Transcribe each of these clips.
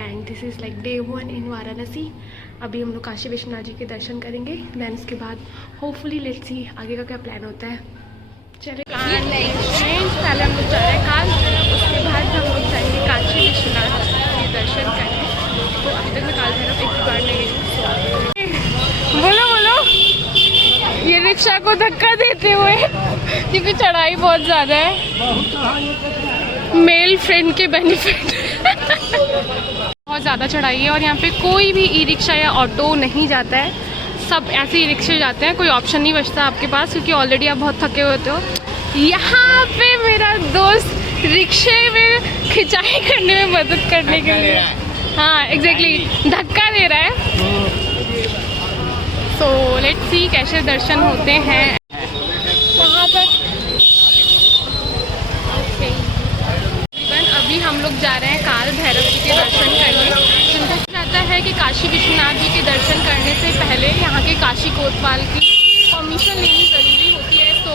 And this is like day 1 इन वाराणसी। अभी हम लोग काशी विश्वनाथ जी के दर्शन करेंगे, देन उसके बाद होपफुली लेट्स सी आगे का क्या प्लान होता है। चलिए प्लान पहले हम लोग जा रहे हैं काल भैरव, उसके बाद हम लोग जाएंगे काशी विश्वनाथ के दर्शन करने। तो अभी तक मैं काल भैरव एक बार नहीं गई। बोलो बोलो, ये रिक्शा को धक्का देते हुए क्योंकि चढ़ाई बहुत ज़्यादा है। मेल फ्रेंड के बेनिफिट बहुत ज़्यादा चढ़ाई है और यहाँ पे कोई भी ई रिक्शा या ऑटो नहीं जाता है, सब ऐसे ही रिक्शे जाते हैं। कोई ऑप्शन नहीं बचता आपके पास क्योंकि ऑलरेडी आप बहुत थके होते हो। यहाँ पे मेरा दोस्त रिक्शे में खिंचाई करने में मदद करने के लिए, हाँ एग्जैक्टली धक्का दे रहा है। सो लेट्स सी कैसे दर्शन होते हैं वहाँ पर। अभी हम लोग जा रहे हैं काल भैरव जी के दर्शन करने। जिनको चाहता है कि काशी विश्वनाथ जी के दर्शन करने से पहले यहाँ के काशी कोतवाल की परमिशन लेनी ज़रूरी होती है, तो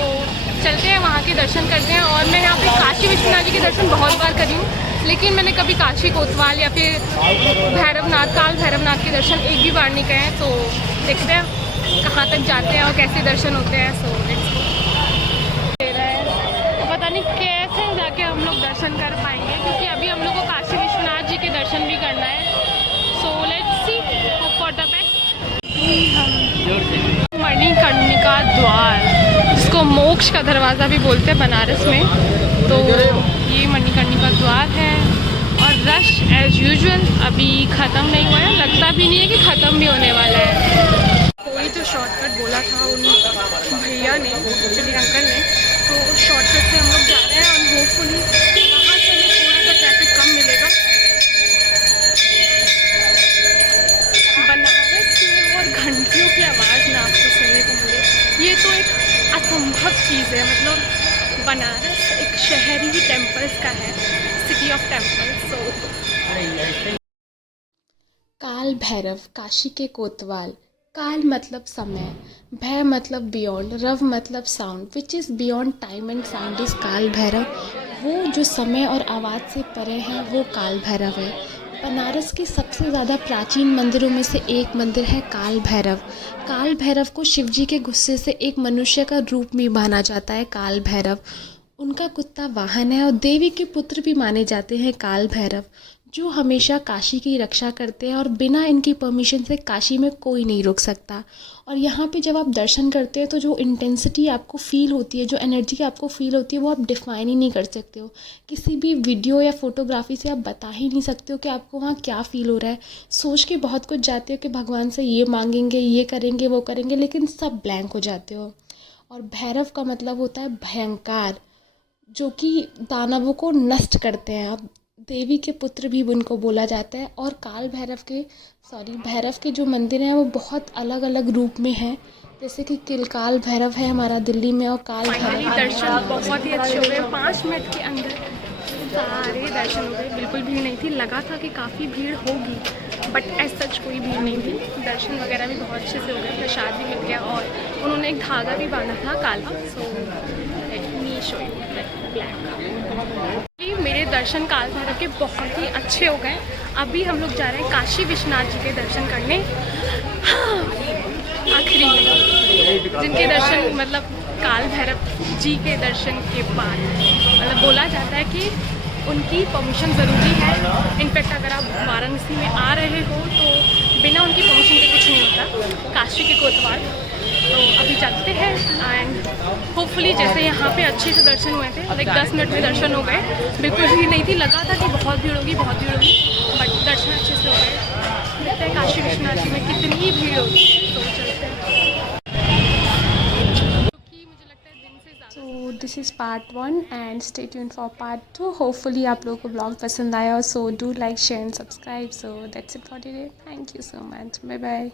चलते हैं वहाँ के दर्शन करते हैं। और मैं यहाँ पे काशी विश्वनाथ जी के दर्शन बहुत बार करी हूँ, लेकिन मैंने कभी काशी कोतवाल या फिर भैरवनाथ काल भैरवनाथ के दर्शन एक भी बार नहीं गए। तो देखते हैं कहाँ तक जाते हैं और कैसे दर्शन होते हैं। So let's go. पता नहीं कैसे जाके हम लोग दर्शन कर पाएंगे क्योंकि अभी हम लोग को काशी विश्वनाथ जी के दर्शन भी करना है। So let's see, hope for the best. Manikarnika द्वार, जिसको मोक्ष का दरवाज़ा भी बोलते हैं बनारस में, तो ये मणिकर्णिका द्वार है। और रश एज यूजुअल अभी ख़त्म नहीं हुआ है, लगता भी नहीं है कि ख़त्म भी होने वाला है। कोई तो शॉर्टकट बोला था उन भैया ने, एक्चुअली अंकल ने, तो शॉर्टकट से हम लोग जा रहे हैं और होपफुली वहाँ से हमें थोड़ा सा ट्रैफिक कम मिलेगा। बनारस में और घंटियों की आवाज़ ना आपको सुनने को मिले, ये तो एक असंभव चीज़ है। मतलब बनारस एक शहर ही टेम्पल्स का है, सिटी ऑफ टेम्पल्स। सो काल भैरव, काशी के कोतवाल। काल मतलब समय, भय मतलब बियॉन्ड, रव मतलब sound, which is beyond time and sound is काल भैरव। वो जो समय और आवाज़ से परे है वो काल भैरव है। बनारस के सबसे ज़्यादा प्राचीन मंदिरों में से एक मंदिर है काल भैरव। काल भैरव को शिवजी के गुस्से से एक मनुष्य का रूप में माना जाता है काल भैरव। उनका कुत्ता वाहन है और देवी के पुत्र भी माने जाते हैं काल भैरव, जो हमेशा काशी की रक्षा करते हैं और बिना इनकी परमिशन से काशी में कोई नहीं रुक सकता। और यहाँ पे जब आप दर्शन करते हैं तो जो इंटेंसिटी आपको फ़ील होती है, जो एनर्जी आपको फ़ील होती है, वो आप डिफ़ाइन ही नहीं कर सकते हो। किसी भी वीडियो या फोटोग्राफी से आप बता ही नहीं सकते हो कि आपको वहाँ क्या फ़ील हो रहा है। सोच के बहुत कुछ जाते हो कि भगवान से ये मांगेंगे, ये करेंगे, वो करेंगे, लेकिन सब ब्लैंक हो जाते हो। और भैरव का मतलब होता है भयंकर, जो कि दानवों को नष्ट करते हैं। अब देवी के पुत्र भी उनको बोला जाता है। और काल भैरव के भैरव के जो मंदिर हैं वो बहुत अलग अलग रूप में हैं, जैसे कि किलकाल भैरव है हमारा दिल्ली में, और काल भैरव। दर्शन बहुत ही अच्छे हो गए, 5 मिनट के अंदर सारे दर्शन हो गए। बिल्कुल भीड़ नहीं थी, लगा था कि काफ़ी भीड़ होगी बट एज सच कोई भीड़ नहीं थी। दर्शन वगैरह भी बहुत अच्छे से हो गए, प्रसाद भी मिल गया और उन्होंने एक धागा भी बांधा था काला। सो शो यू ब्लैक। मेरे दर्शन काल भैरव के बहुत ही अच्छे हो गए। अभी हम लोग जा रहे हैं काशी विश्वनाथ जी के दर्शन करने। हाँ, आखिरी में जिनके दर्शन मतलब काल भैरव जी के दर्शन के बाद मतलब बोला जाता है कि उनकी परमिशन ज़रूरी है। इनफैक्ट अगर आप वाराणसी में आ रहे हो तो बिना उनकी परमिशन के कुछ नहीं होता, काशी के कोतवाल। तो अभी चलते हैं एंड होपफुली जैसे यहाँ पे अच्छे से दर्शन हुए थे, लाइक 10 मिनट में दर्शन हो गए। बिल्कुल भीड़ नहीं थी, लगा था कि बहुत भीड़ होगी बट दर्शन अच्छे से हो गए। देखते हैं काशी विश्वनाथ जी में कितनी भीड़ होती है। तो चलते हैं, क्योंकि मुझे लगता है दिन से ज़्यादा। So this is part 1 and stay tuned for part 2। Hopefully आप लोगों को ब्लॉग पसंद आया। So do like, share and subscribe. So that's it for today. Thank you so much, bye bye.